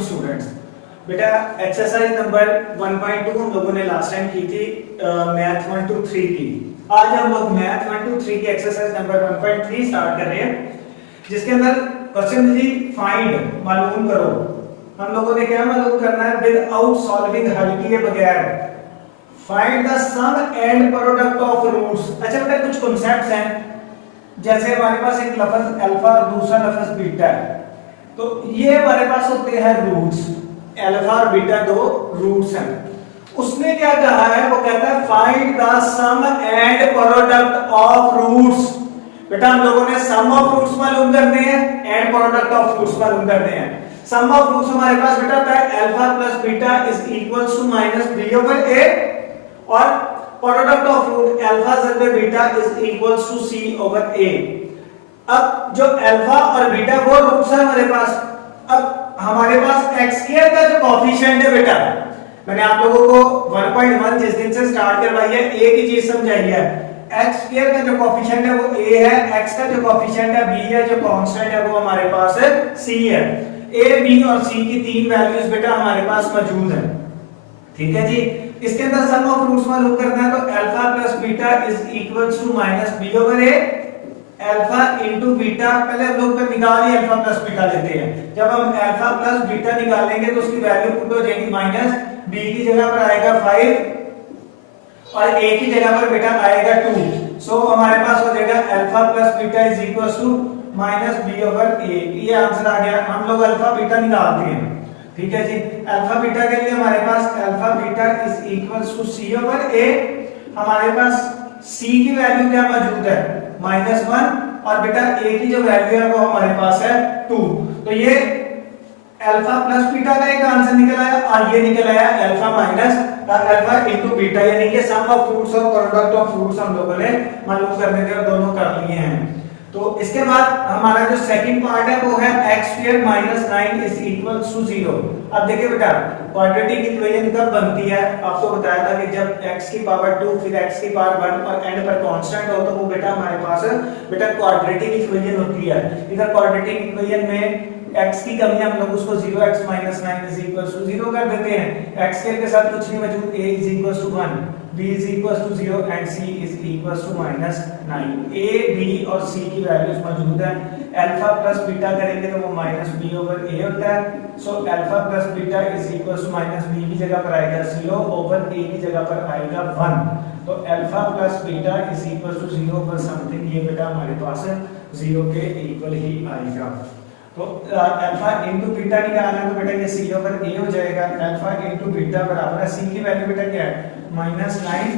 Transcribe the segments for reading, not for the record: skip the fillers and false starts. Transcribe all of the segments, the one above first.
Students, बेटा exercise number 1.2 हम लोगों ने लास्ट टाइम की थी मैथ 1 to 3 की। आज हम लोग मैथ 1 to 3 की एक्सरसाइज नंबर 1.3 स्टार्ट कर रहे हैं, जिसके अंदर क्वेश्चन जी फाइंड मालूम करो। हम लोगों ने क्या मालूम करना है? विदाउट सॉल्विंग, हल किए बगैर find the sum and product of roots. अच्छा बेटा कुछ कॉन्सेप्ट्स हैं, जैसे हमारे पास एक लफ्ज अल्फा और दूसरा लफ्ज बीटा है, तो ये हमारे पास होते हैं रूट्स। अल्फा और बीटा दो रूट्स हैं। उसने क्या कहा है? वो कहता है find the sum and product of roots. बेटा हम लोगों ने सम ऑफ रूट्स मालूम करने हैं, एंड प्रोडक्ट ऑफ रूट्स मालूम करने हैं। सम ऑफ रूट्स हमारे पास बेटा होता है alpha plus beta is equals to minus B over a, और प्रोडक्ट ऑफ रूट अल्फा जब beta is equals to c over a. अब जो अल्फा और बीटा वो रूट्स है हमारे पास। अब हमारे पास एक्स स्क्वायर का जो कोएफिशिएंट है बेटा, मैंने आप लोगों को 1.1 जिस दिन से स्टार्ट करवाई है एक ही चीज समझाई है। एक्स स्क्वायर का जो कोएफिशिएंट है वो a है, एक्स का जो कोएफिशिएंट है b है, जो कांस्टेंट है वो हमारे पास है c है। a b और c की तीन वैल्यूज बेटा हमारे पास मौजूद है। ठीक है जी। इसके अंदर सम ऑफ रूट्स मालूम करना है, तो alpha plus beta is equals to minus B over A. Alpha into beta, पहले हम लोग निकाल ही अल्फा प्लस बीटा लेते हैं। जब हम अल्फा प्लस बीटा निकालेंगे तो उसकी वैल्यू पुट हो जाएगी माइनस, b की जगह पर आएगा 5 और a की जगह पर बेटा आएगा 2। सो हमारे पास हो जाएगा alpha plus beta is equals to minus b over a। ये आंसर आ गया। हम लोग अल्फा बीटा निकालते हैं। ठीक है जी। अल्फा बीटा के लिए हमारे पास alpha beta is equals to c over a। हमारे पास c की वैल्यू क्या मौजूद है? -1, और बेटा a की जो वैल्यू है वो हमारे पास है 2। तो ये अल्फा प्लस बीटा का एक आंसर निकल आया, और ये निकल आया alpha minus alpha into beta, यानी कि सम ऑफ रूट्स और प्रोडक्ट ऑफ रूट्स हम लोगों ने मालूम करने थे और दोनों कर लिए हैं। तो इसके बाद हमारा जो सेकंड पार्ट है वो है x square minus 9 is equals to 0। अब देखिए बेटा क्वाड्रेटिक इक्वेशन कब बनती है? आपको बताया था कि जब x की पावर 2 फिर x की पावर 1 और एंड पर कांस्टेंट हो, तो वो बेटा हमारे पास बेटा क्वाड्रेटिक इक्वेशन होती है। इधर क्वाड्रेटिक इक्वेशन में x की कमी हम लोग उसको 0x minus 9 is equals to 0 कर देते हैं। x के साथ कुछ नहीं मौजूद, a is equals to 1, b is equals to 0 and c is equals to minus 9। a b और c की वैल्यूज मौजूद है। अल्फा प्लस बीटा करेंगे तो वो माइनस b ओवर a होता है। So alpha plus beta is equals to minus b की जगह पर आएगा 0 ओवर a की जगह पर आएगा 1। तो alpha plus beta is equals to 0 over something, ये बेटा हमारे पास 0 के इक्वल ही आएगा। तो अल्फा इनटू बीटा निकालना है तो बेटा ये c ओवर a हो जाएगा। अल्फा इनटू बीटा बराबर है c की वैल्यू बेटा क्या है? -9,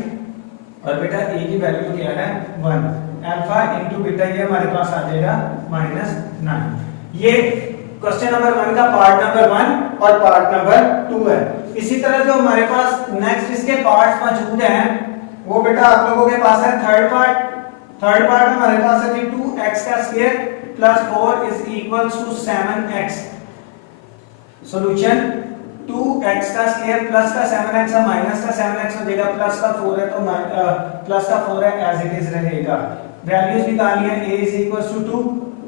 और बेटा a की वैल्यू क्या है? 1। अल्फा इनटू बीटा ये हमारे पास आ जाएगा -9। ये क्वेश्चन नंबर 1 का पार्ट नंबर 1 और पार्ट नंबर 2 है। इसी तरह जो हमारे पास नेक्स्ट इसके पार्ट्स मौजूद हैं वो बेटा आप लोगों के पास है थर्ड पार्ट। थर्ड पार्ट हमारे पास है कि 2x का square plus 4 is equals to 7x। Solution 2x का स्क्वायर प्लस का 7x है, माइनस का 7x हो जाएगा, प्लस का 4 है तो प्लस का 4 है एज इट इज रहेगा। वैल्यूज निकालिए, a is equals to 2,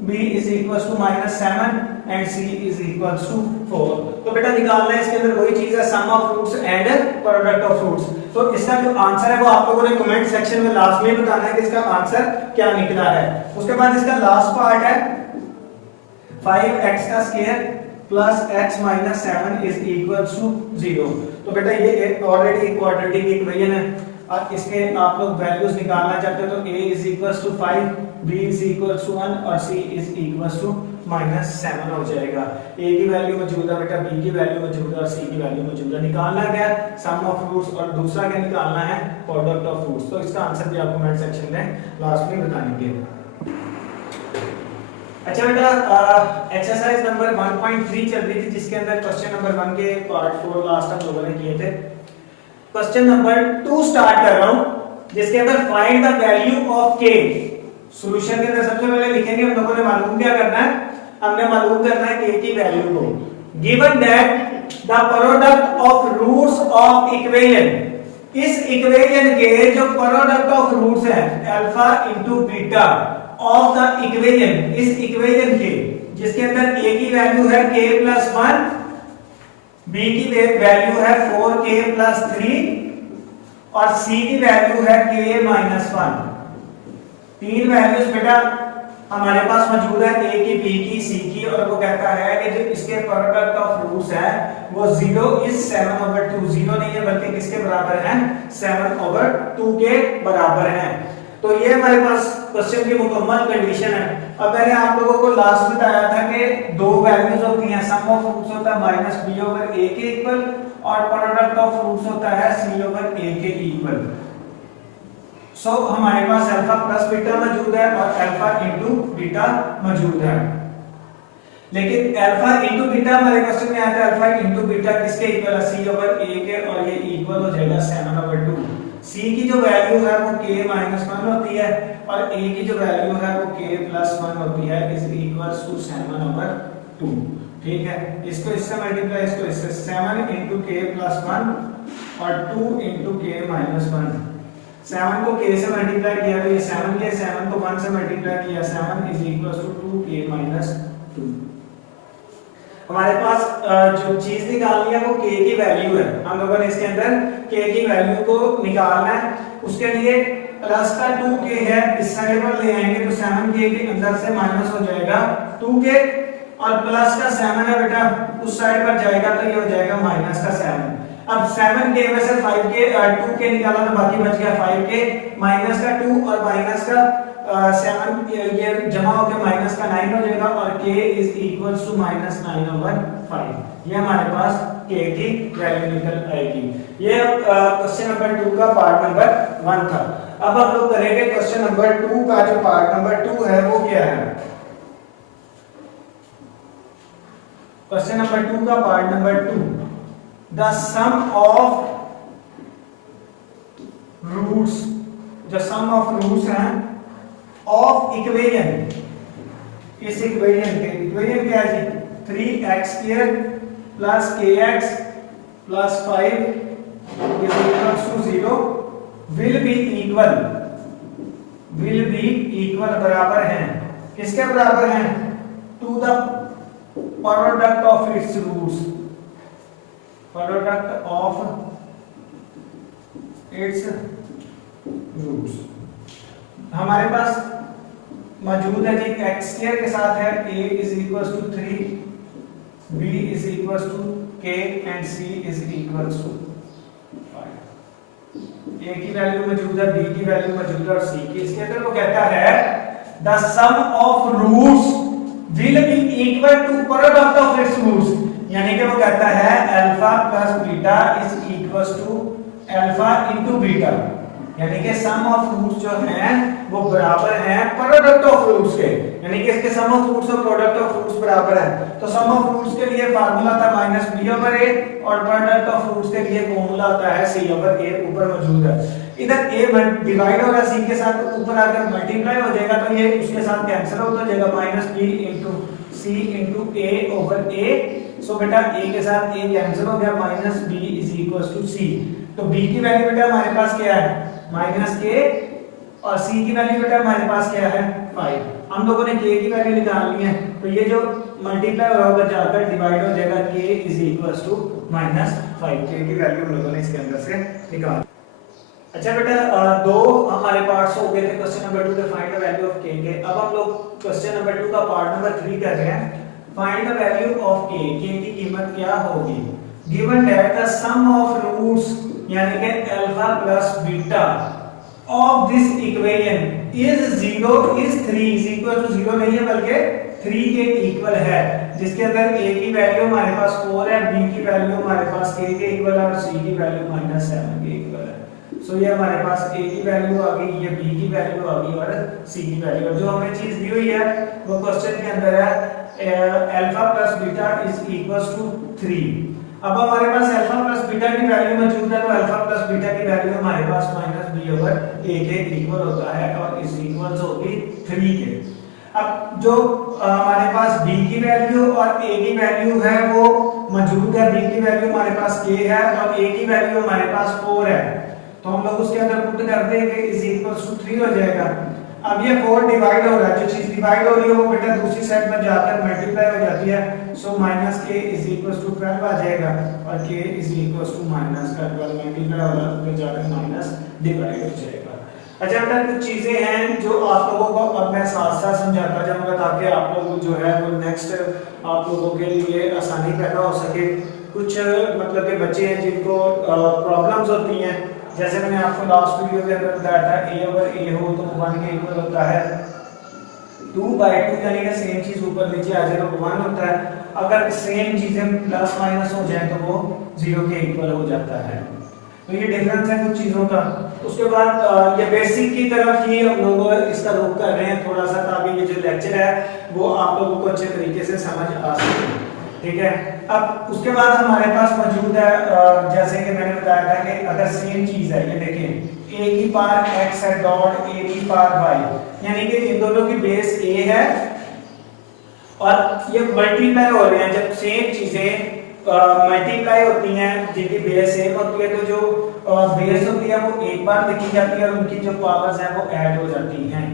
b is equals to -7 and c is equals to 4। तो बेटा निकालना है इसके अंदर वही चीज है, sum of roots and product of roots. तो इसका जो आंसर है वो आप लोगों ने कमेंट सेक्शन में लास्ट में बताना है कि इसका आंसर क्या निकला है। उसके बाद इसका लास्ट पार्ट है 5x का square plus x minus 7 is equals to 0। तो बेटा ये ऑलरेडी क्वाड्रेटिक इक्वेशन है, और इसके आप लोग वैल्यूज निकालना चाहते हो तो a is equals to 5, b is equals to 1 और c इज इक्वल्स टू -7 हो जाएगा। a की वैल्यू मौजूद है बेटा, b की वैल्यू मौजूद है और c की वैल्यू मौजूद है। निकालना क्या? सम ऑफ रूट्स, और दूसरा क्या निकालना है? Product of roots. तो इसका आंसर भी आप कमेंट सेक्शन में लास्ट में बताएंगे। अच्छा बेटा एक्सरसाइज नंबर 1.3 चल रही थी, जिसके अंदर क्वेश्चन नंबर 1 के पार्ट 4 लास्ट हम लोगों ने किए थे। क्वेश्चन नंबर 2 स्टार्ट कर रहा हूं, जिसके अंदर find the value of k। Solution के अंदर सबसे पहले लिखेंगे हम लोगों ने मालूम क्या करना है? हमने मालूम करना है k की वैल्यू को। Given that the product of roots of equation, इस इक्वेशन के जो प्रोडक्ट ऑफ रूट्स है alpha into beta of the equation, इस इक्वेशन के जिसके अंदर a की वैल्यू है k + 1 b की वैल्यू है 4k प्लस 3 और c की वैल्यू है k माइनस 1। तीन वैल्यूज बेटा हमारे पास मौजूद है a की, b की, c की, और वो कहता है कि जो इसके प्रोडक्ट ऑफ रूट्स है वो 0 इज 7/2। 0 नहीं है बल्कि किसके बराबर है? 7/2 के बराबर है। तो ये हमारे पास क्वेश्चन की मुकम्मल कंडीशन है। अब मैंने आप लोगों को लास्ट में बताया था कि दो वैल्यूज होती हैं, सम ऑफ रूट्स होता है -b/a के इक्वल और प्रोडक्ट ऑफ रूट्स होता है c/a के इक्वल। सो हमारे पास अल्फा प्लस बीटा मौजूद है और अल्फा इंटू बीटा मौजूद है। लेकिन अल्फा इंटू बीटा हमारे क्वेश्चन में आता है अल्फा इंटू बीटा किसके इक्वल है? c/a के, और ये इक्वल हो जाएगा 7/2। c की जो वैल्यू है वो k माइनस 1 होती है और a की जो वैल्यू है वो k प्लस 1 होती है, इज इक्वल्स टू 7/2। ठीक है, इसको इससे मल्टीप्लाई, इसको इससे, 7 इंटू k प्लस 1 और 2 इंटू k माइनस 1। 7 को k से मल्टीप्लाई किया तो ये 7 के, 7 को 1 से मल्टीप्लाई किया, 7 is equals to 2k minus 2। हमारे पास जो चीज निकालनी है वो k की वैल्यू है। हम लोगों ने इसके अंदर k की वैल्यू को निकालना है। उसके लिए प्लस का 2k है, इस साइड पर ले आएंगे तो 7k के अंदर से माइनस हो जाएगा 2k, और प्लस का 7 है बेटा उस साइड पर जाएगा तो ये हो जाएगा माइनस का 7। अब 7k में से 5k 2k निकाला तो बाकी बच गया 5k, माइनस का 2 और माइनस का 7 ये जमा होकर माइनस का 9 हो जाएगा और k इज इक्वल्स टू -9/5। ये हमारे पास k की वैल्यू निकल आएगी। ये क्वेश्चन नंबर 2 का पार्ट नंबर 1 था। अब हम लोग करेंगे क्वेश्चन नंबर 2 का जो पार्ट नंबर 2 है वो क्या है? क्वेश्चन नंबर 2 का part number 2, the sum of roots, जो सम ऑफ रूट्स हैं ऑफ इक्वेशन, इस इक्वेशन के, इक्वेशन क्या है जी? 3x² plus kx plus 5 is equals to 0 will be equal बराबर हैं, किसके बराबर हैं? To the product of its roots, product of its roots. हमारे पास मौजूद है जी x² के साथ है a is equals to 3, b is equals to k and c is equals to 5। a की वैल्यू मौजूद है, b की वैल्यू मौजूद है और c की। इसके अंदर वो कहता है the sum of roots will be equal to product of its roots, यानी कि वो कहता है alpha plus beta is equals to alpha into beta, यानी कि सम ऑफ रूट्स जो हैं वो बराबर हैं प्रोडक्ट ऑफ रूट्स के, यानी कि इसके सम ऑफ रूट्स और प्रोडक्ट ऑफ रूट्स बराबर है। तो सम ऑफ रूट्स के लिए फार्मूला था -b/a और प्रोडक्ट ऑफ रूट्स के लिए फार्मूला आता है c/a, ऊपर मौजूद है। इधर a डिवाइड होगा c के साथ, तो ऊपर आकर मल्टीप्लाई हो जाएगा तो ये उसके साथ कैंसिल हो जाएगा, -b * c * a/a। सो बेटा a के साथ a कैंसिल हो गया, -b = c। तो b की वैल्यू बेटा हमारे पास क्या है? -k, और c की वैल्यू बेटा हमारे पास क्या है? 5। हम लोगों ने k की वैल्यू निकालनी है, तो ये जो मल्टीप्लाई होगा जाकर डिवाइड हो जाएगा, k = -5। k की वैल्यू हम लोगों ने इसके अंदर से निकाल। अच्छा बेटा, दो हमारे पार्ट्स हो गए थे क्वेश्चन नंबर 2 के find the value of k के। अब हम लोग क्वेश्चन नंबर 2 का पार्ट नंबर 3 कर रहे हैं, find the value of k, k की कीमत क्या होगी? Given that the sum of roots, यानी कि alpha plus beta of this equation is 0 is 3 = 0 नहीं है बल्कि 3 के इक्वल है, जिसके अंदर a की वैल्यू हमारे पास 4 है, b की वैल्यू हमारे पास k के इक्वल है और c की वैल्यू -7 के इक्वल है। सो ये हमारे पास a की वैल्यू आ गई, ये b की वैल्यू आ गई और c की वैल्यू। जो हमें चीज दी हुई है वो क्वेश्चन के अंदर है alpha plus beta is equals to 3। अब हमारे पास अल्फा प्लस बीटा की वैल्यू मौजूद है, तो अल्फा प्लस बीटा की वैल्यू हमारे पास -b/a के इक्वल होता है और इज इक्वल्स होगी 3 के। अब जो हमारे पास b की वैल्यू और a की वैल्यू है वो मौजूद है, b की वैल्यू हमारे पास k है और a की वैल्यू हमारे पास 4 है, तो हम लोग उसके अंदर पुट कर देंगे, इज इक्वल्स टू 3 हो जाएगा। अब ये 4 डिवाइड हो रहा है, जो चीज डिवाइड हो रही है वो बेटा दूसरी साइड में जाकर मल्टीप्लाई हो जाती है, सो माइनस के इज इक्वल टू 12 आ जाएगा और के इज इक्वल टू माइनस का 12 मल्टीप्लाई हो रहा है तो जाकर माइनस डिवाइड हो जाएगा। अच्छा बेटा कुछ चीजें हैं जो आप लोगों को अब मैं साथ साथ समझाता जाऊंगा ताकि आप लोग जो है वो नेक्स्ट आप लोगों के लिए आसानी पैदा हो सके। कुछ मतलब के बच्चे हैं जिनको प्रॉब्लम्स होती हैं, जैसे मैंने आपको लास्ट वीडियो के अंदर बताया था a अगर a हो तो 1 के इक्वल होता है 2/2, यानी कि सेम चीज ऊपर नीचे आ जाए तो 1 होता है, अगर सेम चीजें प्लस माइनस हो जाए तो वो 0 के इक्वल हो जाता है। तो ये डिफरेंस है कुछ चीजों का। उसके बाद ये बेसिक की तरफ ही हम लोग इसका रुख कर रहे हैं थोड़ा सा, ताकि ये जो लेक्चर है वो आप लोगों को अच्छे तरीके से समझ आ सके, ठीक है। अब उसके बाद हमारे पास मौजूद है जैसे कि मैंने बताया था कि अगर सेम चीज है, ये देखिए a की पावर x है डॉट a की पावर y, यानी कि इन दोनों की बेस a है और ये मल्टीप्लाई हो रहे हैं। जब सेम चीजें मल्टीप्लाई होती हैं जिनकी बेस सेम होती है तो जो बेस होती है वो एक बार लिखी जाती है और उनकी जो पावर्स हैं वो ऐड हो जाती हैं।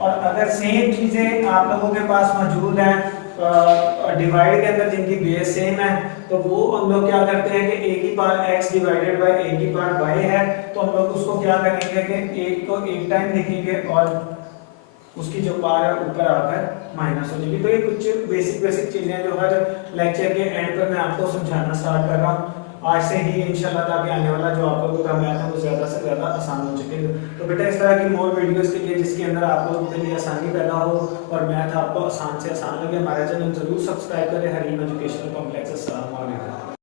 और अगर सेम चीजें आप लोगों के पास मौजूद हैं डिवाइड के अंदर जिनकी बेस सेम है तो वो हम लोग क्या करते हैं कि a की power x divided by a की पावर y है, तो हम लोग उसको क्या करेंगे कि एक को एक टाइम लिखेंगे और उसकी जो पावर है ऊपर आकर माइनस हो जाएगी। तो ये कुछ बेसिक चीजें जो हर लेक्चर के एंड पर मैं आपको समझाना स्टार्ट कर रहा हूँ आज से ही इंशाल्लाह, ताकि आने वाला जो आप लोगों का मैथ है वो ज़्यादा से ज़्यादा आसान हो सके। तो बेटा इस तरह की मोर वीडियोस के लिए जिसके अंदर आप लोगों के लिए आसानी पैदा हो और मैथ आपको आसान से आसान लगे, हमारा चैनल जरूर सब्सक्राइब करें। Hareem educational complex. अस्सलाम वालेकुम।